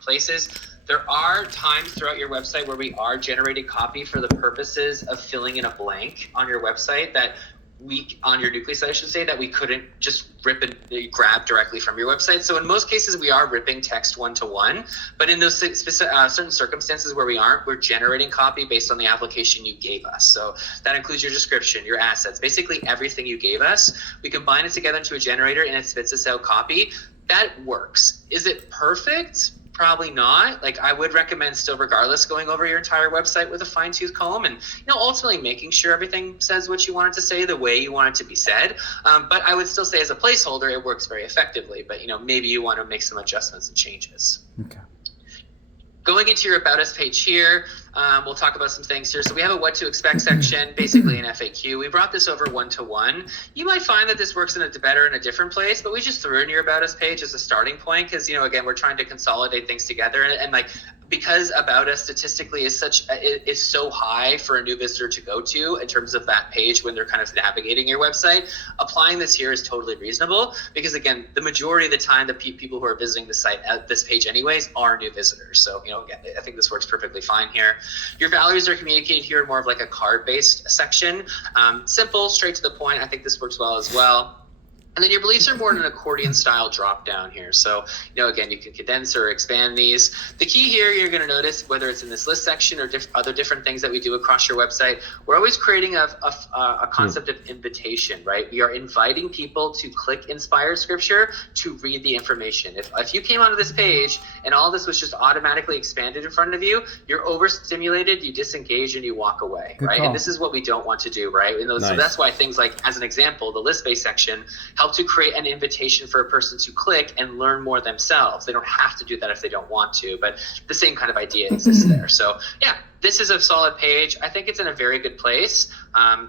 places. There are times throughout your website where we are generating copy for the purposes of filling in a blank on your website that on your Nucleus, I should say, that we couldn't just rip and grab directly from your website. So in most cases, we are ripping text one-to-one, but in those certain circumstances where we aren't, we're generating copy based on the application you gave us. So that includes your description, your assets, basically everything you gave us. We combine it together into a generator and it spits us out copy. That works. Is it perfect? Probably not. Like, I would recommend still, regardless, going over your entire website with a fine-tooth comb and, ultimately making sure everything says what you want it to say the way you want it to be said. But I would still say as a placeholder, it works very effectively. But, maybe you want to make some adjustments and changes. Okay. Going into your About Us page here, we'll talk about some things here. So we have a what to expect section, basically an FAQ. We brought this over one-to-one. You might find that this works better in a different place, but we just threw it in your About Us page as a starting point because, again, we're trying to consolidate things together. And because About Us statistically is so high for a new visitor to go to in terms of that page when they're kind of navigating your website, applying this here is totally reasonable because, again, the majority of the time, the people who are visiting the site at this page anyways are new visitors. So, again, I think this works perfectly fine here. Your values are communicated here more of like a card-based section. Simple, straight to the point. I think this works well as well. And then your beliefs are more in an accordion style drop down here. So, again, you can condense or expand these. The key here, you're going to notice, whether it's in this list section or other different things that we do across your website, we're always creating a concept of invitation, right? We are inviting people to click inspired scripture to read the information. If you came onto this page and all this was just automatically expanded in front of you, you're overstimulated, you disengage, and you walk away, Good right? call. And this is what we don't want to do, right? Nice. So that's why things like, as an example, the list-based section help to create an invitation for a person to click and learn more themselves. They don't have to do that if they don't want to, but the same kind of idea exists there. So yeah, this is a solid page. I think it's in a very good place.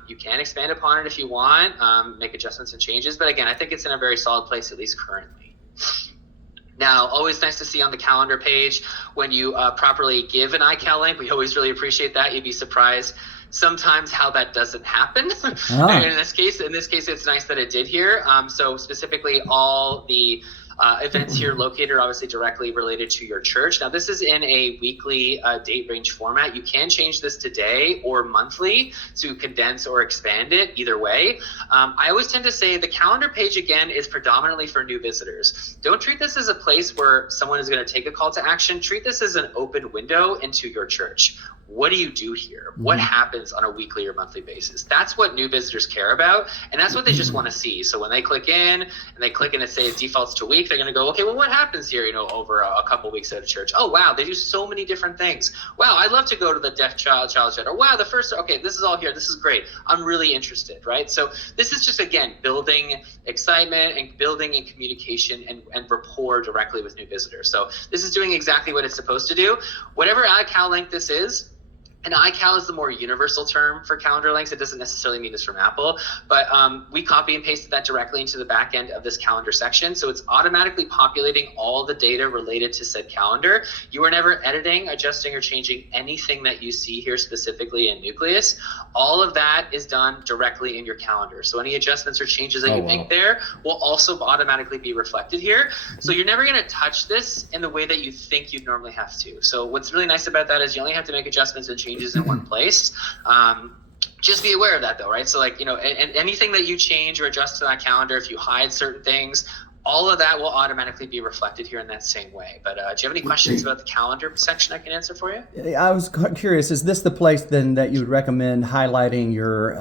You can expand upon it if you want, make adjustments and changes, but again, I think it's in a very solid place, at least currently. Now, always nice to see on the calendar page when you properly give an iCal link. We always really appreciate that. You'd be surprised sometimes how that doesn't happen. In this case, it's nice that it did here. So specifically, all the events here located are obviously directly related to your church. Now, this is in a weekly date range format. You can change this to day or monthly to condense or expand it, either way. I always tend to say the calendar page, again, is predominantly for new visitors. Don't treat this as a place where someone is going to take a call to action. Treat this as an open window into your church. What do you do here? What happens on a weekly or monthly basis? That's what new visitors care about, and that's what they just want to see. So when they click in and it say it defaults to week, they're going to go, okay, well, what happens here, over a couple weeks at a church? Oh, wow, they do so many different things. Wow, I'd love to go to the deaf child shed. Or wow, this is all here. This is great. I'm really interested, right? So this is just, again, building excitement and building in communication and rapport directly with new visitors. So this is doing exactly what it's supposed to do. Whatever iCal link this is, and iCal is the more universal term for calendar links. It doesn't necessarily mean it's from Apple, but we copy and pasted that directly into the back end of this calendar section. So it's automatically populating all the data related to said calendar. You are never editing, adjusting, or changing anything that you see here specifically in Nucleus. All of that is done directly in your calendar. So any adjustments or changes that you make there will also automatically be reflected here. So you're never going to touch this in the way that you think you'd normally have to. So what's really nice about that is you only have to make adjustments and changes in one place. Just be aware of that though, right? So and anything that you change or adjust to that calendar, if you hide certain things, all of that will automatically be reflected here in that same way. But do you have any questions about the calendar section I can answer for you? I was curious, is this the place then that you would recommend highlighting your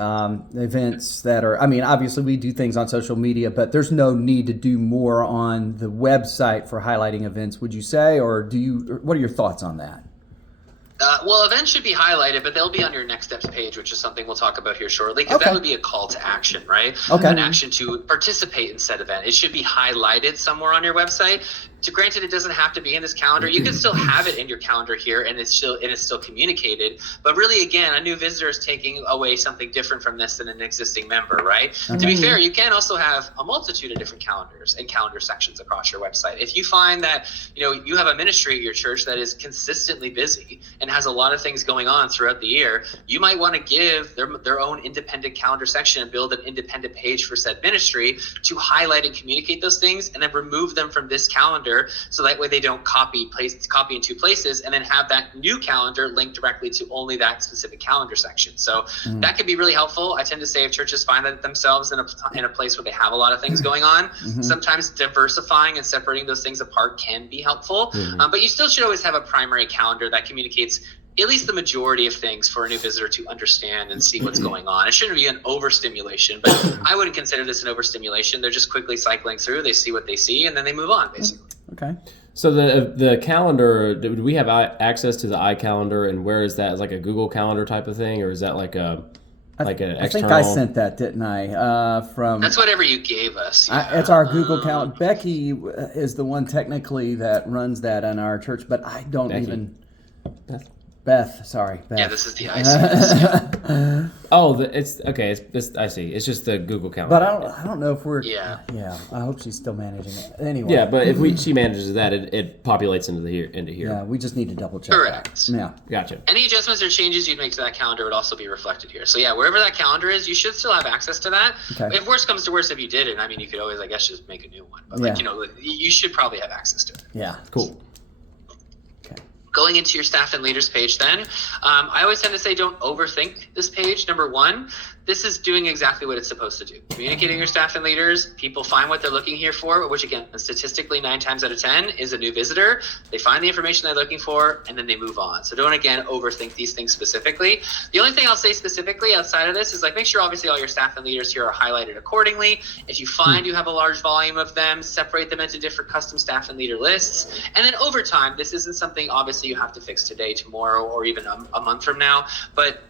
events that are, obviously we do things on social media, but there's no need to do more on the website for highlighting events, would you say? Or what are your thoughts on that? Well, events should be highlighted, but they'll be on your next steps page, which is something we'll talk about here shortly, because that would be a call to action, right? Okay. An action to participate in said event. It should be highlighted somewhere on your website. Granted, it doesn't have to be in this calendar. You can still have it in your calendar here, and it's still communicated. But really, again, a new visitor is taking away something different from this than an existing member, right? To be fair, you can also have a multitude of different calendars and calendar sections across your website. If you find that you have a ministry at your church that is consistently busy and has a lot of things going on throughout the year, you might want to give their own independent calendar section and build an independent page for said ministry to highlight and communicate those things, and then remove them from this calendar calendar, so that way they don't copy in two places, and then have that new calendar linked directly to only that specific calendar section. So that can be really helpful. I tend to say if churches find that themselves in a place where they have a lot of things going on, sometimes diversifying and separating those things apart can be helpful. But you still should always have a primary calendar that communicates at least the majority of things for a new visitor to understand and see what's going on. It shouldn't be an overstimulation, but I wouldn't consider this an overstimulation. They're just quickly cycling through, they see what they see, and then they move on, basically. Okay. So the calendar, do we have access to the iCalendar, and where is that? Is like a Google Calendar type of thing, or is that like an external? I think I sent that, didn't I? From That's whatever you gave us. Yeah. It's our Google Calendar. Becky is the one technically that runs that in our church, but I don't Becky. even. Beth, sorry. Beth. Yeah, this is the ICS. Oh, it's okay. I see. It's just the Google Calendar. But I don't know if we're. Yeah. I hope she's still managing it. Anyway. Yeah, but if she manages that, it populates into here. Yeah, we just need to double check. Correct. That. Yeah. Gotcha. Any adjustments or changes you'd make to that calendar would also be reflected here. So yeah, wherever that calendar is, you should still have access to that. Okay. If worse comes to worse, if you didn't, I mean, you could always, I guess, just make a new one. But you should probably have access to it. Yeah. Cool. Going into your staff and leaders page then, I always tend to say don't overthink this page. Number one, this is doing exactly what it's supposed to do. Communicating your staff and leaders, people find what they're looking here for, which again, statistically 9 times out of 10 is a new visitor. They find the information they're looking for, and then they move on. So don't, again, overthink these things specifically. The only thing I'll say specifically outside of this is make sure obviously all your staff and leaders here are highlighted accordingly. If you find you have a large volume of them, separate them into different custom staff and leader lists. And then over time, this isn't something obviously you have to fix today, tomorrow, or even a month from now, but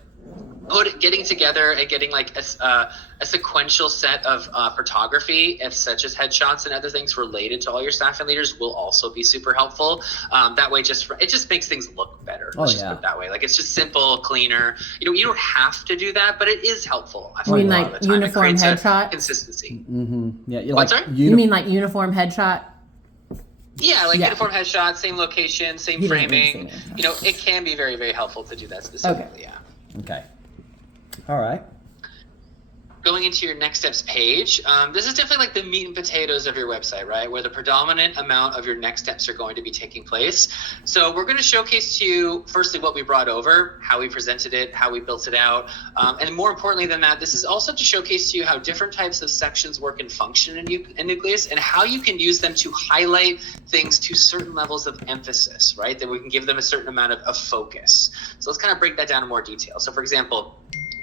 getting together and getting a sequential set of photography, such as headshots and other things related to all your staff and leaders, will also be super helpful. That way, it just makes things look better. Let's just put it that way. It's just simple, cleaner. You don't have to do that, but it is helpful. I mean like uniform headshot? Consistency. Mm-hmm. Yeah. What's sorry? You mean like uniform headshot? Yeah, uniform headshot, same location, same framing. It can be very, very helpful to do that specifically. Okay. Yeah. Okay. All right. Going into your next steps page, this is definitely the meat and potatoes of your website, right? Where the predominant amount of your next steps are going to be taking place. So we're going to showcase to you, firstly, what we brought over, how we presented it, how we built it out. And more importantly than that, this is also to showcase to you how different types of sections work and function in Nucleus, and how you can use them to highlight things to certain levels of emphasis, right? That we can give them a certain amount of focus. So let's kind of break that down in more detail. So for example,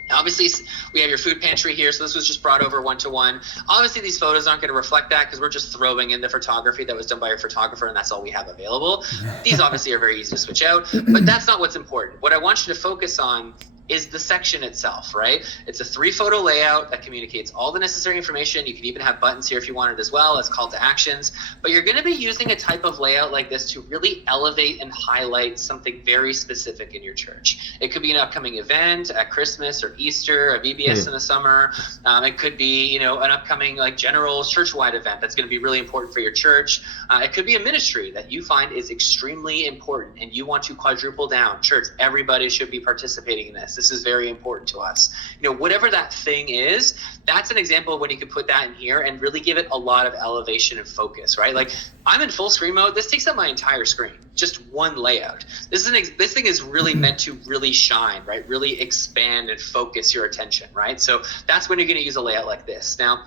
obviously, we have your food pantry here, so this was just brought over one-to-one. Obviously, these photos aren't going to reflect that because we're just throwing in the photography that was done by your photographer, and that's all we have available. These obviously are very easy to switch out, but that's not what's important. What I want you to focus on is the section itself, right? It's a 3-photo layout that communicates all the necessary information. You can even have buttons here if you want it as well as call to actions. But you're going to be using a type of layout like this to really elevate and highlight something very specific in your church. It could be an upcoming event at Christmas or Easter, a VBS in the summer. It could be, an upcoming general church-wide event that's going to be really important for your church. It could be a ministry that you find is extremely important and you want to quadruple down. Church, everybody should be participating in this. This is very important to us. Whatever that thing is, that's an example of when you could put that in here and really give it a lot of elevation and focus, right? I'm in full screen mode. This takes up my entire screen, just one layout. This thing is really meant to really shine, right? Really expand and focus your attention, right? So that's when you're going to use a layout like this. Now,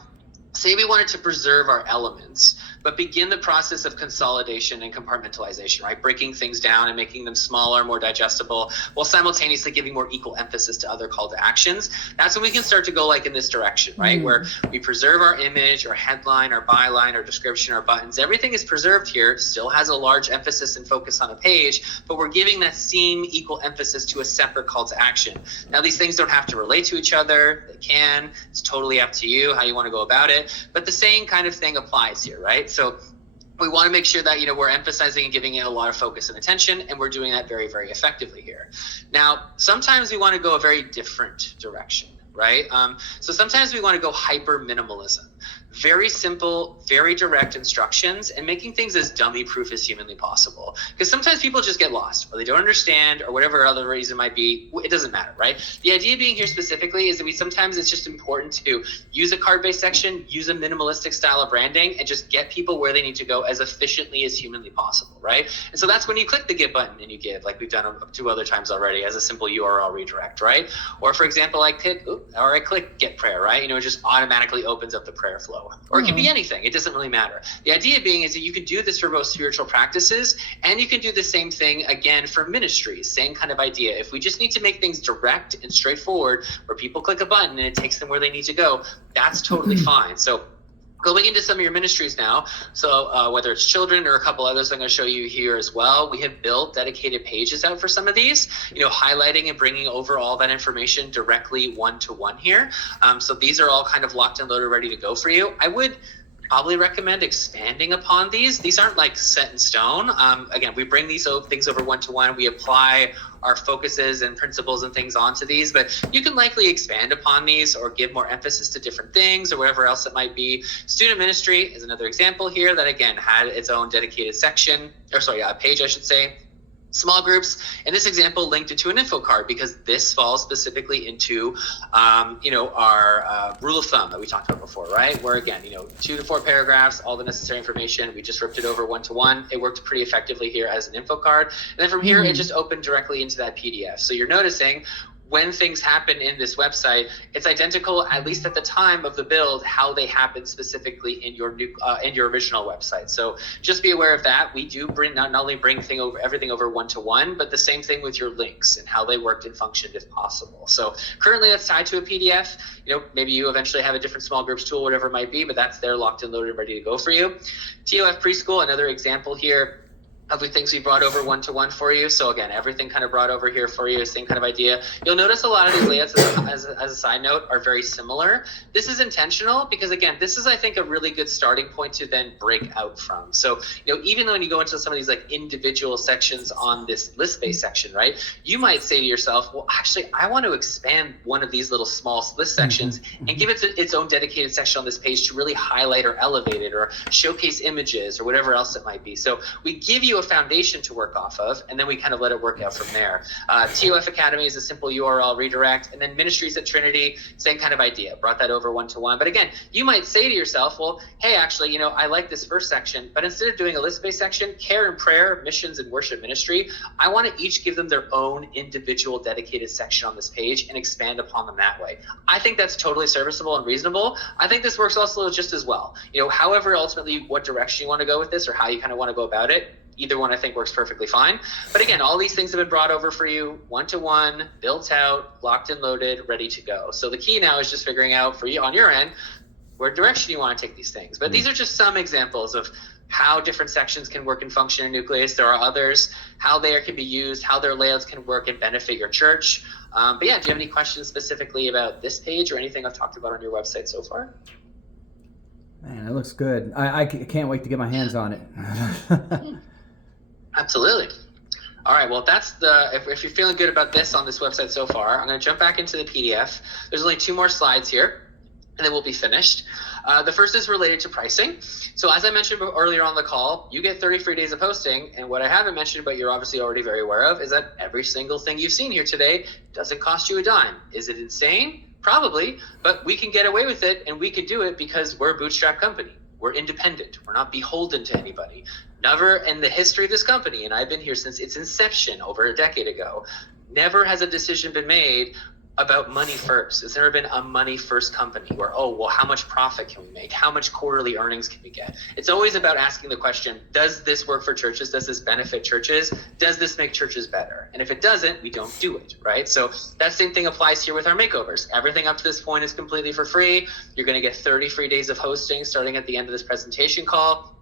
say we wanted to preserve our elements, but begin the process of consolidation and compartmentalization, right? Breaking things down and making them smaller, more digestible, while simultaneously giving more equal emphasis to other call to actions. That's when we can start to go in this direction, right? Where we preserve our image, our headline, our byline, our description, our buttons. Everything is preserved here, still has a large emphasis and focus on a page, but we're giving that same equal emphasis to a separate call to action. Now, these things don't have to relate to each other. They can. It's totally up to you how you want to go about it. But the same kind of thing applies here, right? So we want to make sure that, we're emphasizing and giving it a lot of focus and attention, and we're doing that very, very effectively here. Now, sometimes we want to go a very different direction, right? So sometimes we want to go hyper minimalism. very simple, very direct instructions, and making things as dummy proof as humanly possible. Because sometimes people just get lost, or they don't understand, or whatever other reason might be. It doesn't matter, right? The idea being here specifically is that sometimes it's just important to use a card-based section, use a minimalistic style of branding, and just get people where they need to go as efficiently as humanly possible, right? And so that's when you click the Give button and you give, like we've done 2 other times already, as a simple URL redirect, right? Or for example, I click Get Prayer, right? It just automatically opens up the prayer flow. Or it can be anything. It doesn't really matter. The idea being is that you can do this for both spiritual practices, and you can do the same thing again for ministries. Same kind of idea. If we just need to make things direct and straightforward, where people click a button and it takes them where they need to go, that's totally fine. So going into some of your ministries now, so whether it's children or a couple others I'm going to show you here as well, we have built dedicated pages out for some of these, highlighting and bringing over all that information directly one-to-one here. So these are all kind of locked and loaded, ready to go for you. I would probably recommend expanding upon these. These aren't like set in stone. Again, we bring these things over one-to-one. We apply our focuses and principles and things onto these, but you can likely expand upon these or give more emphasis to different things or whatever else it might be. Student ministry is another example here that, again, had its own dedicated page, I should say. Small groups, in this example, linked it to an info card because this falls specifically into, our rule of thumb that we talked about before, right? Where again, 2 to 4 paragraphs, all the necessary information. We just ripped it over one-to-one. It worked pretty effectively here as an info card. And then from here, it just opened directly into that PDF. So you're noticing when things happen in this website, it's identical, at least at the time of the build, how they happen specifically in your original website. So just be aware of that. We do not only bring everything over one-to-one, but the same thing with your links and how they worked and functioned if possible. So currently that's tied to a PDF. Maybe you eventually have a different small groups tool, whatever it might be, but that's there locked and loaded, ready to go for you. TOF Preschool, another example here of the things we brought over one-to-one for you. So again, everything kind of brought over here for you, same kind of idea. You'll notice a lot of these layouts, as a side note, are very similar. This is intentional because, again, this is, I think, a really good starting point to then break out from. So, even when you go into some of these like individual sections on this list-based section, right, you might say to yourself, well, actually, I want to expand one of these little small list sections and give it its own dedicated section on this page to really highlight or elevate it or showcase images or whatever else it might be. So we give you a foundation to work off of, and then we kind of let it work out from there. TOF Academy is a simple URL redirect, and then Ministries at Trinity, same kind of idea. Brought that over one-to-one. But again, you might say to yourself, well, hey, actually, I like this first section, but instead of doing a list-based section, care and prayer, missions, and worship ministry, I want to each give them their own individual dedicated section on this page and expand upon them that way. I think that's totally serviceable and reasonable. I think this works also just as well. However, ultimately, what direction you want to go with this or how you kind of want to go about it, either one I think works perfectly fine. But again, all these things have been brought over for you one-to-one, built out, locked and loaded, ready to go. So the key now is just figuring out for you on your end, where direction you want to take these things. But these are just some examples of how different sections can work and function in Nucleus. There are others, how they can be used, how their layouts can work and benefit your church. But yeah, do you have any questions specifically about this page or anything I've talked about on your website so far? Man, it looks good. I can't wait to get my hands on it. Absolutely. All right. Well, if you're feeling good about this on this website so far, I'm going to jump back into the PDF. There's only 2 more slides here, and then we'll be finished. The first is related to pricing. So as I mentioned earlier on the call, you get 30 free days of hosting. And what I haven't mentioned, but you're obviously already very aware of, is that every single thing you've seen here today doesn't cost you a dime. Is it insane? Probably, but we can get away with it, and we can do it because we're a bootstrap company. We're independent. We're not beholden to anybody. Never in the history of this company, and I've been here since its inception over a decade ago, never has a decision been made about money first. It's never been a money first company where, how much profit can we make? How much quarterly earnings can we get? It's always about asking the question, does this work for churches? Does this benefit churches? Does this make churches better? And if it doesn't, we don't do it, right? So that same thing applies here with our makeovers. Everything up to this point is completely for free. You're going to get 30 free days of hosting starting at the end of this presentation call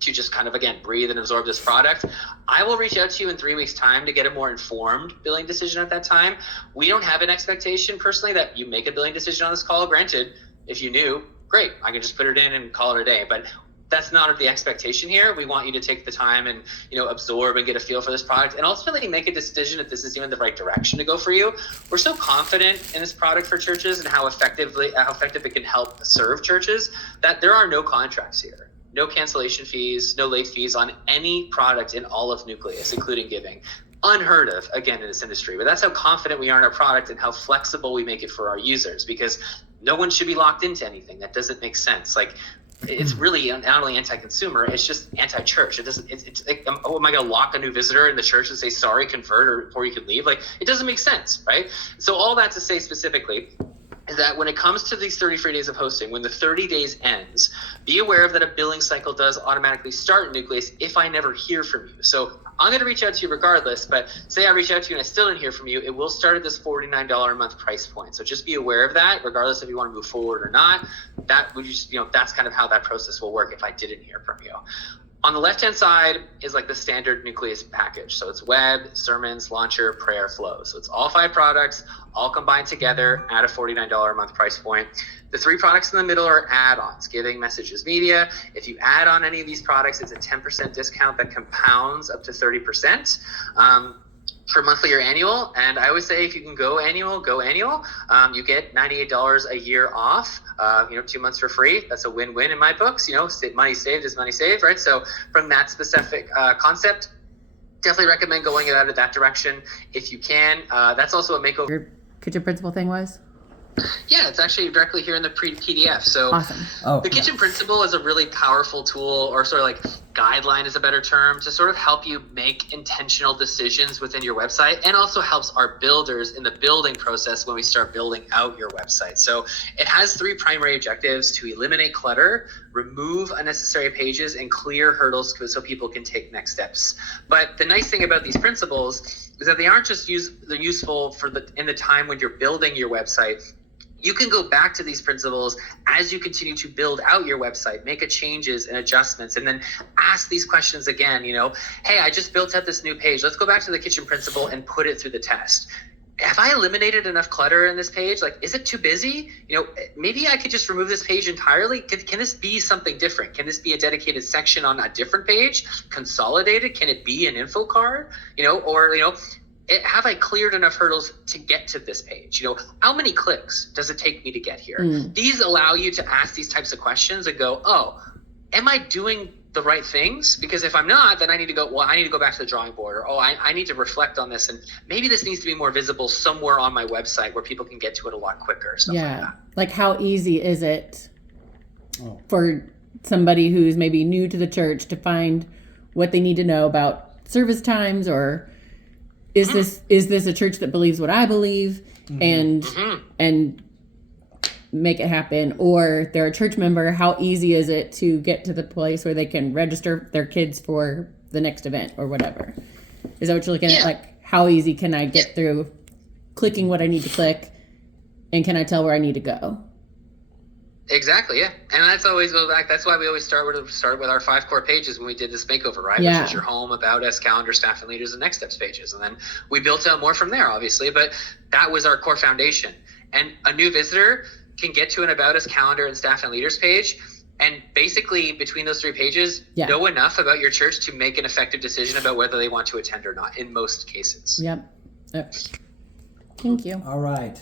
to just kind of, again, breathe and absorb this product. I will reach out to you in 3 weeks' time to get a more informed billing decision at that time. We don't have an expectation personally that you make a billing decision on this call. Granted, if you knew, great, I can just put it in and call it a day. But that's not the expectation here. We want you to take the time and, absorb and get a feel for this product and ultimately make a decision if this is even the right direction to go for you. We're so confident in this product for churches and how effective it can help serve churches that there are no contracts here. No cancellation fees, no late fees on any product in all of Nucleus, including giving. Unheard of, again, in this industry. But that's how confident we are in our product and how flexible we make it for our users, because no one should be locked into anything. That doesn't make sense. Like, it's really not only anti-consumer, it's just anti-church. It doesn't. It's like, am I going to lock a new visitor in the church and say, sorry, convert, or you can leave? Like, it doesn't make sense, right? So all that to say specifically is that when it comes to these 30 free days of hosting, when the 30 days ends, be aware of that a billing cycle does automatically start in Nucleus if I never hear from you. So I'm going to reach out to you regardless, but say I reach out to you and I still didn't hear from you, it will start at this $49 a month price point. So just be aware of that, regardless if you want to move forward or not. That would just, that's kind of how that process will work if I didn't hear from you. On the left-hand side is like the standard Nucleus package. So it's web, sermons, launcher, prayer, flow. So it's all 5 products, all combined together at a $49 a month price point. The 3 products in the middle are add-ons, giving, messages, media. If you add on any of these products, it's a 10% discount that compounds up to 30%. For monthly or annual. And I always say, if you can go annual, go annual. You get $98 a year off, 2 months for free. That's a win-win in my books. Money saved is money saved, right? So from that specific concept, definitely recommend going out of that direction if you can. That's also a makeover. Your kitchen principle thing was? Yeah, it's actually directly here in the PDF. So awesome. The kitchen principle is a really powerful tool, or sort of like guideline is a better term, to sort of help you make intentional decisions within your website, and also helps our builders in the building process when we start building out your website. So it has 3 primary objectives: to eliminate clutter, remove unnecessary pages, and clear hurdles so people can take next steps. But the nice thing about these principles is that they aren't just they're useful in the time when you're building your website. You can go back to these principles as you continue to build out your website, make changes and adjustments, and then ask these questions again. Hey, I just built out this new page. Let's go back to the kitchen principle and put it through the test. Have I eliminated enough clutter in this page? Like, is it too busy? Maybe I could just remove this page entirely. Can this be something different? Can this be a dedicated section on a different page? Consolidated? Can it be an info card? Have I cleared enough hurdles to get to this page? How many clicks does it take me to get here? These allow you to ask these types of questions and go, oh, am I doing the right things? Because if I'm not, then I need to go back to the drawing board, or, I need to reflect on this, and maybe this needs to be more visible somewhere on my website where people can get to it a lot quicker. Stuff like that. Like, how easy is it for somebody who's maybe new to the church to find what they need to know about service times, or is this a church that believes what I believe, and make it happen? Or they're a church member. How easy is it to get to the place where they can register their kids for the next event or whatever? Is that what you're looking at? Like, how easy can I get through clicking what I need to click, and can I tell where I need to go? Exactly, yeah. And that's always goes back. That's why we always start with our 5 core pages when we did this makeover, right? Yeah. Which is your home, about us, calendar, staff and leaders, and next steps pages. And then we built out more from there, obviously, but that was our core foundation. And a new visitor can get to an about us, calendar, and staff and leaders page, and basically between those 3 pages, know enough about your church to make an effective decision about whether they want to attend or not, in most cases. Yep. Thank you. All right.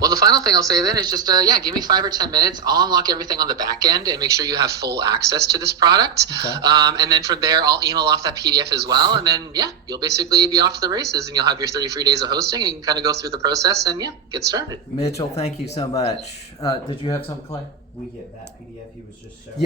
Well, the final thing I'll say then is just, give me 5 or 10 minutes. I'll unlock everything on the back end and make sure you have full access to this product. Okay. And then from there, I'll email off that PDF as well. And then, you'll basically be off to the races, and you'll have your 30 free days of hosting, and you can kind of go through the process and, get started. Mitchell, thank you so much. Did you have something, Clay? We get that PDF he was just showing. Yeah.